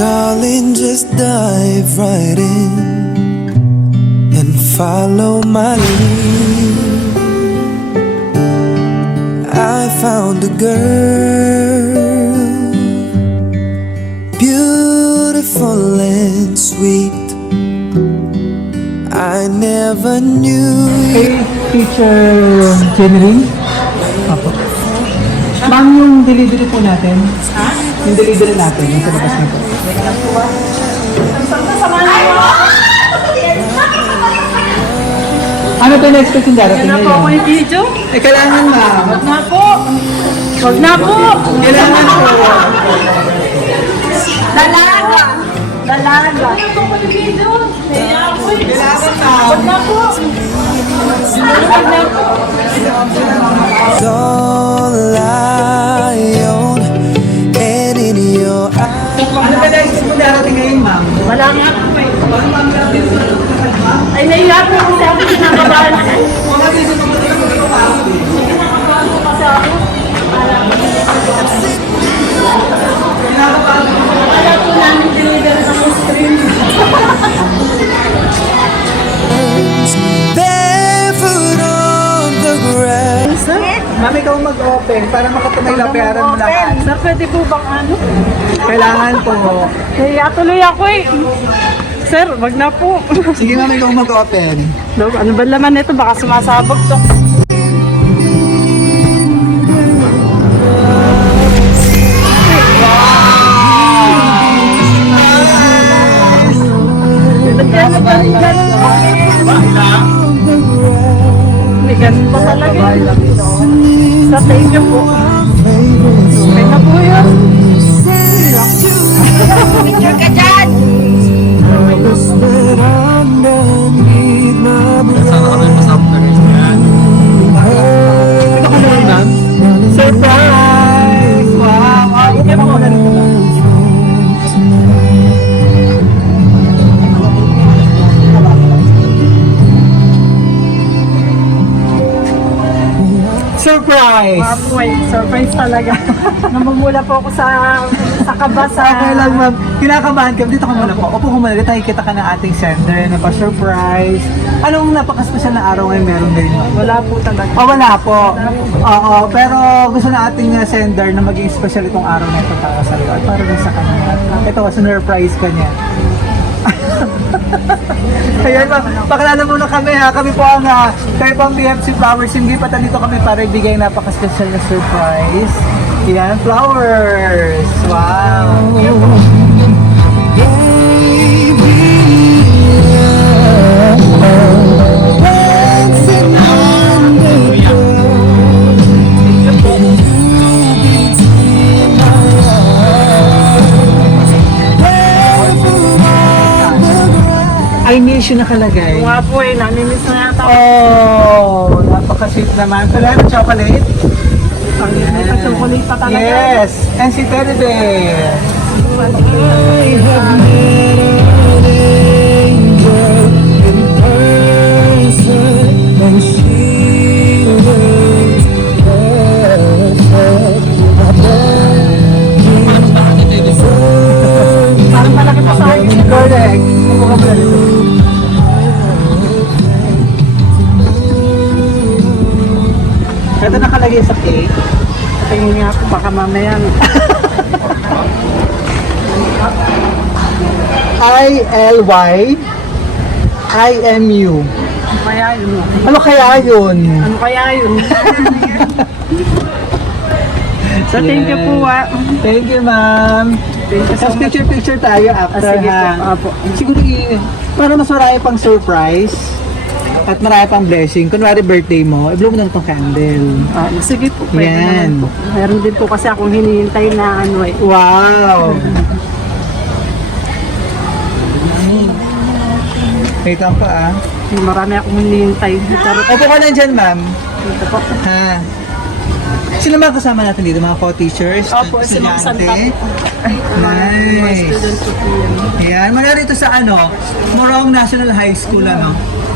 Darling, just dive right in and follow my lead. I found a girl, beautiful and sweet. I never knew. Hey, Teacher Jenny. Apo. Ma'am, yung delivery po natin. Ha? Yung delivery natin, yung sa labas na po. Ano po yung na-expect yung darating Wala po ngayon? ako yung video. Eh, kailangan ma'am. Wag na po. Wag na po. Kailangan po. Dalaga. Dalaga. Wala po ako yung video. Kailangan ma'am. Wag na po. Wag na po. It's all I own, and in your eyes. Ano ba na-expect yung darating ngayon ma'am? Wala nga po. Ay, naiya po kasi ako kinakabahan. Wala po namin deliver sa stream. Barefoot on the grass. Ma'am, ikaw mag-open para makatumay lapiaran mo lahat. Sir, pwede po bang ano? Kailangan po. Naiya tuloy ako eh. Sir, wag na po. Sige ma'am, ikaw mag-open. Ano ba laman nito? Baka sumasabog to. May ganun pa talaga. Sa thank you po. Okay na po yun. Picture ka dyan! Whispered underneath my breath. Surprise! Wow! Okay po na rin. Surprise! Apoy, surprise talaga. Namumula po ako sa kaba sa... Okay lang ma'am. Kinakabahan ka. Dito ka muna po. Opo ko muna. Dito nakikita ka ng ating sender na pa-surprise. Anong napaka-special na araw ngayon meron din? Wala po talaga. Oh, wala po. Oo, pero gusto na ating sender na maging special itong araw na ito para sa iyo at para rin sa kanya. Ito, surprise ka niya. Ayun, pakilala muna kami ha. Kami po ang kayo pang BFC Flowers. Hindi pa dito kami para ibigay napaka-special na surprise. Yan, flowers. Wow. I miss you nakalagay. Nga po eh, namimiss na yata. Oh, napaka-sweet naman. Kailangan ng chocolate? Ang chocolate pa talaga. Yes, and si Teddy Bear. I have met an angel in person, and she was perfect. Parang malaki pa sa akin. Correct. Upo ka muna dito. Ito nakalagay sa cake. Tingin nga ako, baka mamaya. I-L-Y I-M-U. Ano kaya yun? Ano kaya yun? Ano kaya yun? So, thank you po Thank you, ma'am. Thank you so Tapos much. picture tayo after Sige ha. po. Apo. Siguro para mas marami pang surprise at marami pang blessing. Kunwari birthday mo, i-blow mo na itong candle. Sige po, pwede Yan. naman po. Meron din po kasi akong hinihintay na ano eh. Wow! Wait lang pa Marami akong hinihintay. Charot. Opo ka lang dyan, ma'am. Ito po. Ha? Sino mga kasama natin dito? Mga co-teachers? Opo, sila ang santa po. Mga Nice. student po po yan. Ayan, mula rito sa Morong National High School,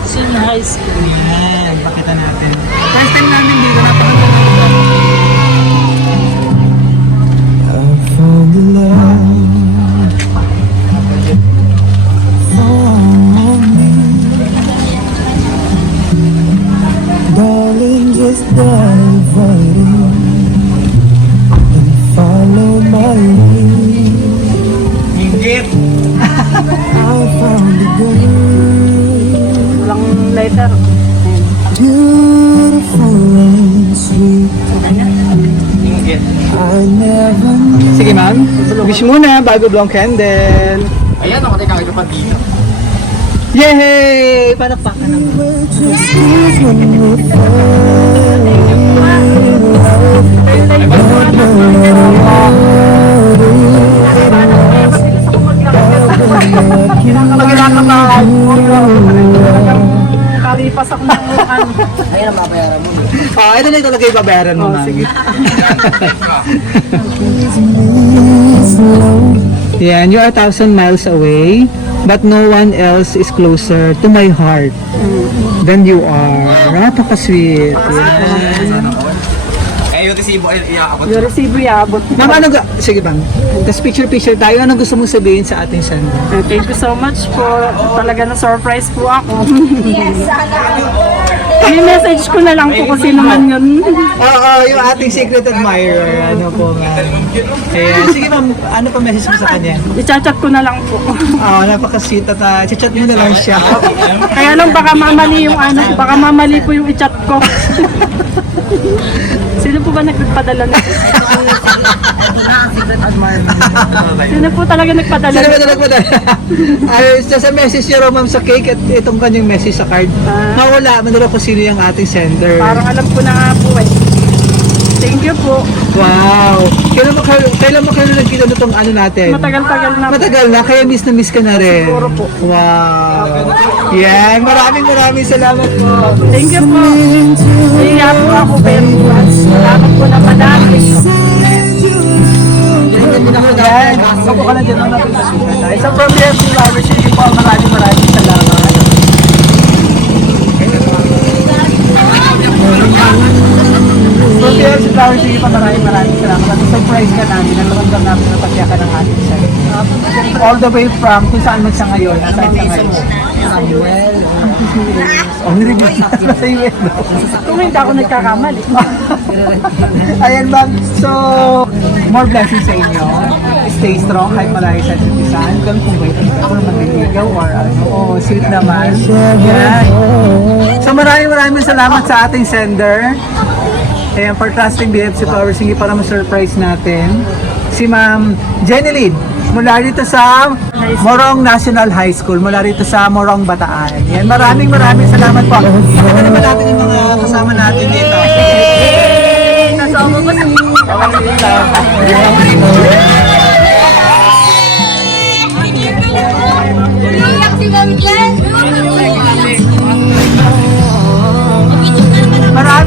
Senior high school. Ayan, pakita natin. First time namin dito, napakaganda. I found the love found a girl, Walang letter. beautiful and sweet. I never knew. Sige ma'am, wish muna bago blow ang candle. Ayan, ako tayo kakaiba pa dito. Yay! Palakpakan naman. We're just kids when we fall in Pag kinakabahan mo, kalipas ako ng ano. Ayan ang mabayaran mo. Ito na talaga yung babayaran mo ma'am. Sige. Yan, you are 1,000 miles away, but no one else is closer to my heart than you are. Napaka-sweet. Yan. Eh, yung resibo, iakabot. Yung resibo iabot. Ma'am, sige ma'am. Tapos picture tayo. Ano gusto mong sabihin sa ating sender? Thank you so much po. Talaga na surprise po ako. May message ko na lang po kung sino man yun. Oo, yung ating secret admirer. Ano po ma'am. Ayan. Sige ma'am, ano pa message mo sa kanya? I-chat ko na lang po. Napaka-sweet at chat mo na lang siya. Kaya lang baka mamali yung ano, baka mamali po yung i-chat ko. Sino po ba nagpadala nito? Sino po talaga nagpadala Sino ba nito? talaga Ay, sa message niya raw ma'am sa cake at itong kanyang message sa card. Nawala, manalo ko sino yung ating sender. Parang alam ko na nga po eh. Thank you po. Wow! Kailan mo kayo nagkita nitong ano natin? Matagal-tagal na po. Matagal na, kaya miss ka na rin. Siguro po. Wow! Yan, maraming salamat po. Thank you po. Nahiya po ako pero salamat po na madami. Yan, ako ka lang dyan ang natin kasukan tayo. Sa from BFC Lovers, hindi po maraming salamat. So, BFC Flowers, hindi pa maraming salamat. At surprise ka namin, nataramdam namin na pagyakan ng ating side. All the way from kung saan man siya ngayon, nasaan siya ngayon. Samuel. Oh, nirigyan sa iyo. Kung hindi ako nagkakamali. Ayan ma'am, so more blessings sa inyo. Stay strong kahit malayo sa sitisan. Ganun kung ba ito? Kung manliligaw or ano, sweet naman. Yan. So maraming salamat sa ating sender. Ayan, for trusting BFC Flowers, hindi para ma-surprise natin. Si Ma'am Jenny Lynn, mula rito sa Morong National High School, mula rito sa Morong, Bataan. Yan, maraming salamat po. Ito naman natin yung mga kasama natin dito. Nasama ko sa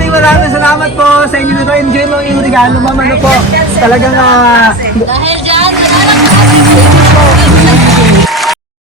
Maraming salamat po sa inyo nito. Enjoy mo yung regalo, ma'am. Ano po? Talagang Dahil dyan,